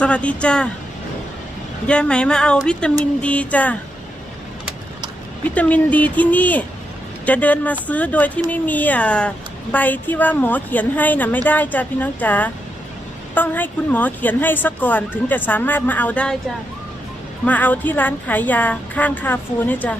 สวัสดีจ้ายายไหมมาเอาวิตามินดีจ้าวิตามินดีที่นี่จะเดินมาซื้อโดยที่ไม่มีอ่าใบที่ว่าหมอเขียนให้น่ะไม่ได้จ้าพี่น้องจ๋าต้องให้คุณหมอเขียนให้ซะก่อนถึงจะสามารถมาเอาได้จ้ามาเอาที่ร้านขายยาข้างคาฟูเนี่ยจ้า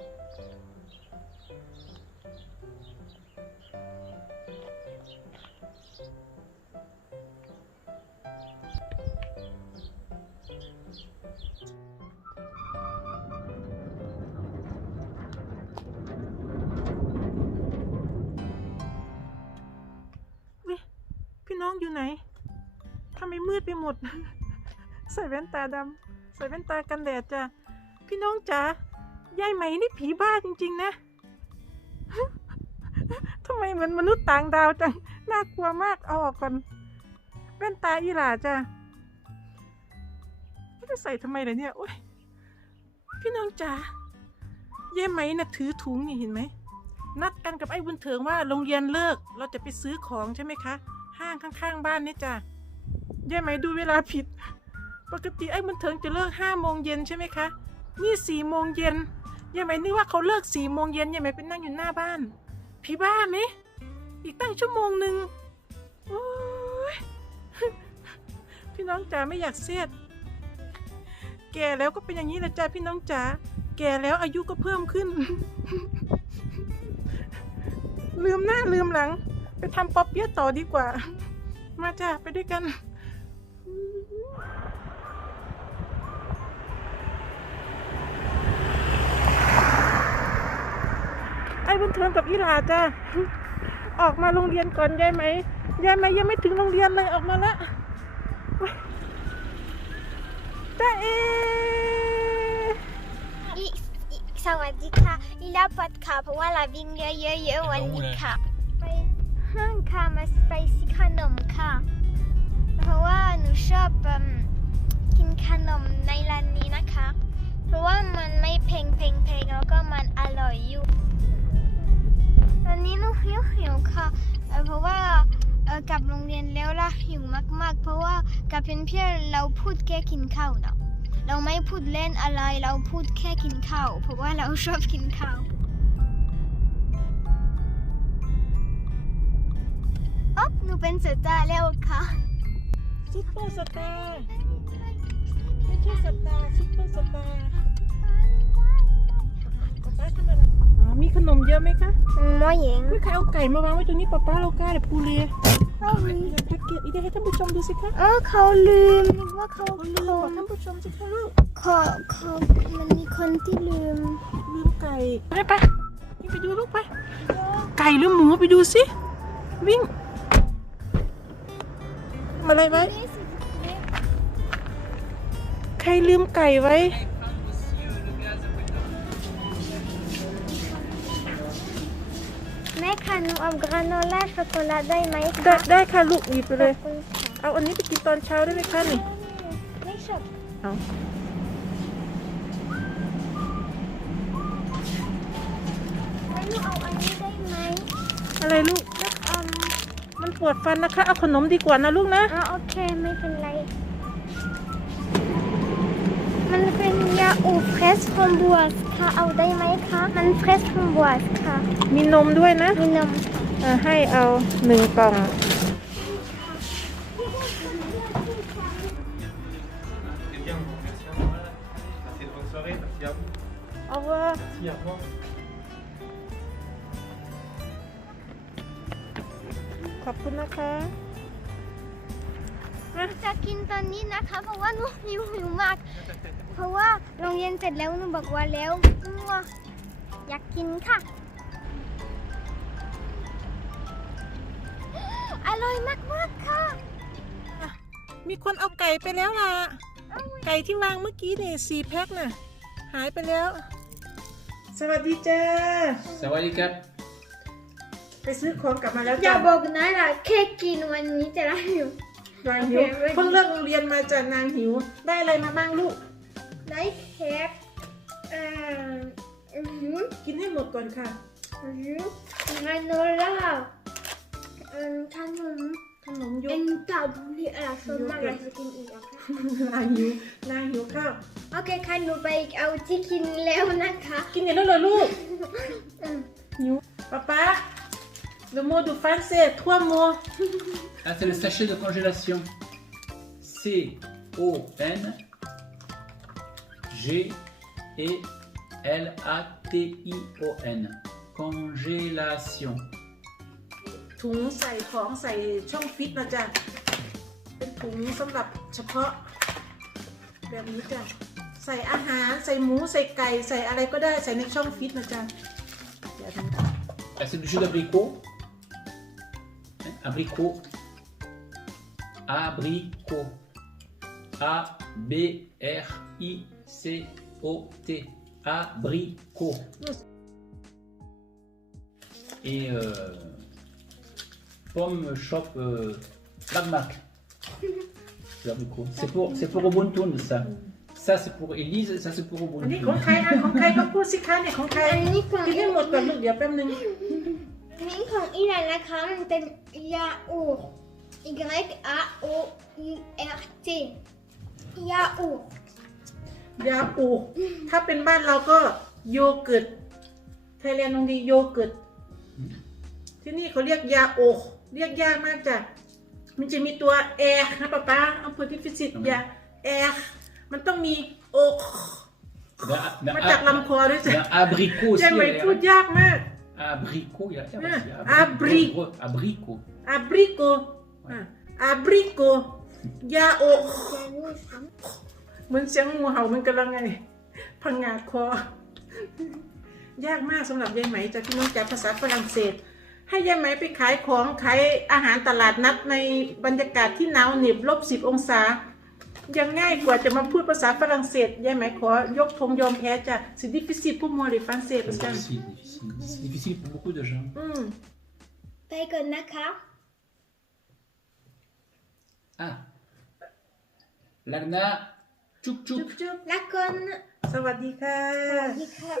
พี่น้องอยู่ไหนทำไมมืดไปหมด ใส่แว่นตาดำใส่แว่นตากันแดดจ้ะพี่น้องจ๋า ยายไหมนี่ผีบ้าจริง ๆ นะทำไมเหมือนมนุษย์ต่างดาวจัง น่ากลัวมากเอาออกก่อนแว่นตาอีหล่าจ้ะไม่ได้ใส่ทำไมล่ะเนี่ยโอ๊ยพี่น้องจ๋ายายไหมน่ะถือถุงนี่เห็นไหม นัดกันกับไอ้บุญเถิงว่าโรงเรียนเลิก เราจะไปซื้อของใช่ไหมคะ ห้างข้างๆ บ้านนี่จ้ะยายไหมดูเวลาผิด ปกติไอ้มันเถิงจะเลิกห้าโมงเย็นใช่ไหมคะ นี่สี่โมงเย็น ยายไหมนึกว่าเขาเลิกสี่โมงเย็นยายไหมไปนั่งอยู่หน้าบ้าน พี่บ้าไหมอีกตั้งชั่วโมงหนึ่งโอ้ยพี่น้องจ๋าไม่อยากเสียด แก่แล้วก็เป็นอย่างนี้แหละจ้าพี่น้องจ๋าแก่แล้วอายุก็เพิ่มขึ้น ลืมหน้าลืมหลัง ไปทำป๊อปเปี๊ยะต่อดีกว่า มาจ้าไปด้วยกัน ไอ้ บุญเทิงกับอีหลาจ้าออกมาโรงเรียนก่อนยายไหมยายไหมยังไม่ถึงโรงเรียนเลยออกมาละเว้ยจ้าเออีอีสวัสดีค่ะลีลาปัดค่ะเพราะว่าเราวิ่งเยอะๆๆวันนี้ค่ะ ไปห้างค่ะมาไปซื้อขนมค่ะ เพราะว่าหนูชอบอืมกินขนมในร้านนี้นะคะ เพราะว่ามันไม่เพลงเพลงเพลงแล้วก็มันอร่อยอยู่ ตอนนี้หนูหิวหิวๆค่ะเเพราะว่ากลับโรงเรียนแล้วล่ะหิวมาก ๆ เพราะว่ากับเพื่อนๆเราพูดแค่กินข้าวเนาะเราไม่พูดเล่นอะไรเราพูดแค่กินข้าวเพราะว่าเราชอบกินข้าวอ๊อบหนูเป็นสตาร์แล้วค่ะซุปเปอร์สตาร์ไม่ใช่สตาร์ซุปเปอร์สตาร์ มีขนมเยอะไหมคะหมอหญิงเฮ้ยใครเอาไก่มาวางไว้ตรงนี้ป๊าป้าเรากล้าเดี๋ยวปูเลียเอ้านี่แพ็กเกจอีเดียให้ท่านผู้ชมดูสิคะเออเขาลืมนึกว่าเขาเขาลืมบอกท่านผู้ชมสิคะลูกเขาเขามันมีคนที่ลืมลืมไก่ไปไปวิ่งไปดูลูกไป ไก่หรือหมูไปดูสิวิ่งทำอะไรไว้ใครลืมไก่ไว้ หนูเอากราโนล่าช็อกโกแลตได้ไหมได้คะได้ค่ะลูกหยิบไปเลย ขอบคุณค่ะเอาอันนี้ไปกินตอนเช้าได้ไหมคะนี่ไม่ชอบเอาแล้วหนูเอาอันนี้ได้ไหมอะไรลูก แล้วอืมมันปวดฟันนะคะ เอาขนมดีกว่านะลูกนะ อ๋อโอเคไม่เป็นไร มันเป็นยาอูเฟรสฟอมบัวสค่ะ เอาได้ไหมคะ มันเฟรสฟอมบัวสค่ะ มีนมด้วยนะมีนมเออให้เอาหนึ่งกล่อง Très bien, merci à vous. Passez une bonne soirée, merci à vous. เอาว่า Merci, au revoir. ขอบคุณนะคะ จะกินตอนนี้นะคะ เพราะว่าหนูหิวหิวมาก เพราะว่าโรงเรียนเสร็จแล้วหนูบอกว่าแล้วว่าอยากกินค่ะ อร่อยมากๆค่ะ มีคนเอาไก่ไปแล้วล่ะ ไก่ที่วางเมื่อกี้นี่สี่แพ็คน่ะ หายไปแล้ว สวัสดีจ้า สวัสดีครับ ไปซื้อของกลับมาแล้วอย่าจ้า บอกนะล่ะแค่กินวันนี้จะได้หิว นางหิวโอเคเพิ่งเลิกโรงเรียนมาจากนางหิว ได้อะไรมาบ้างลูก ได้เค้กเอ่ออือหือกินให้หมดก่อนค่ะอือหือไงโนล่าเอ่อขนมขนมยุเอ็กนตาบุรีอะไรส่วนมากเราจะกินอีกอะค่ะนางหิวนางหิวข้าวโอเคค่ะหนูไปเอาที่กินแล้วนะคะ กินอย่างนั้นเลยลูกอืมหิวป๊าป๊า le mot du français trois mots Ah, c'est le sachet de congélation. C O N G E L A T I O N. Congélation. ถุงใส่ของใส่ช่องฟิตนะจ๊ะ เป็นถุงสำหรับเฉพาะ แบบนี้จ้ะ ใส่อาหารใส่หมูใส่ไก่ใส่อะไรก็ได้ใส่ในช่องฟิตนะจ๊ะเดี๋ยวนี้ Ah, c'est du jus d'abricot. Hein, Abricot. Abricot. A B R I C O T. Abricot. Et euh, pomme shop euh, Magmac. L'abricot. C'est pour, c'est pour Ubuntu ça. Ça c'est pour Elise, ça c'est pour อันนี้ Ubuntu. ของใครอ่ะของใครก็พูดสิคะเนี่ยของใคร อันนี้ของ กินให้หมดก่อนลูกเดี๋ยวแป๊บนึง อั นนี้ของอีแลนนะคะ มันเป็นยาอู Y A O U R T ยาอูยาอูถ้าเป็นบ้านเราก็โยเกิร์ตไทยแลนด์ตรงดีโยเกิร์ตที่นี่เขาเรียกยาโอเรียกยากมากจ้ะมันจะมีตัวแอร์นะป๊าป๊าเอาพูดที่ฟิสิกส์ยาแอร์มันต้องมีโอ Ben, ben, มาจากลำคอด้วยจ้ะ ben, abricot ใช่ aussi. ไหม elle est- พูดยากมาก Abricot, il y a il y a Ah, aussi. abri- Abricot. Abricot. อาบริโกอาบริโกยาโอเหมือนเสียงงูเห่ามันกำลังไงพังงาดคอ ยากมากสำหรับยายไหมจากพี่น้องจากภาษาฝรั่งเศส ให้ยายไหมไปขายของขายอาหารตลาดนัดในบรรยากาศที่หนาวเหน็บลบสิบองศา ยังง่ายกว่าจะมาพูดภาษาฝรั่งเศสยายไหมขอยกธงยอมแพ้จ้ะสิดิฟิซิ pour moi les français C'est parce que difficile, difficile. C'est difficile pour beaucoup de gens. อืม ไปก่อนนะคะ Ah. Lagna, tchouk จุ๊ tchouk. บจุ๊บลาคนสวัสดีค่ะ สวัสดีค่ะ